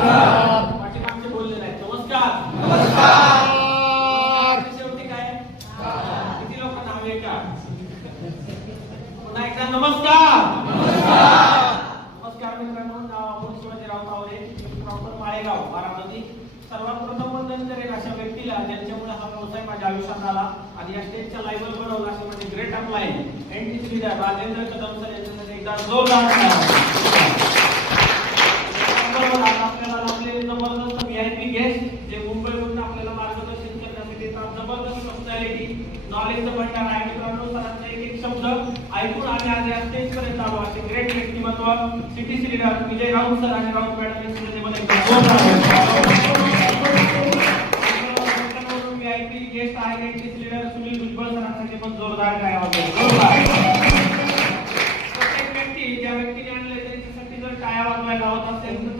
पाठीमागचे बोललेले आहेत. नमस्कार. नमस्कार. शेवटी काय किती लोकांना हवे का? पुन्हा एकदा नमस्कार. नमस्कार मित्रांनो. नाव शिवाजीराव तावरे, प्रॉपर माळेगाव, बारामती. सर्वात प्रथम वंदन करेन अशा व्यक्तीला ज्यांच्यामुळे हा व्यवसाय माझ्या आयुष्यात आला आणि या स्टेजच्या लाईव्हवर बनवला असे माझे great upline NTC leader Rajendra Kadam sir यांच्यासाठी एकदा जोरदार आपल्याला आपले जबरदस्त व्हीआयपी गेस्ट जे मुंबईमधून आपल्याला मार्गदर्शन करण्यासाठी येतात. जबरदस्त पर्सनॅलिटी, नॉलेजचं भंडार आहे मित्रांनो. सरांचा एक एक शब्द ऐकून आम्ही आज या स्टेज पर्यंत आलो. असे ग्रेट व्यक्तिमत्व सिटी लीडर विजय राऊत सर आणि राऊत मॅडम यांच्यामध्ये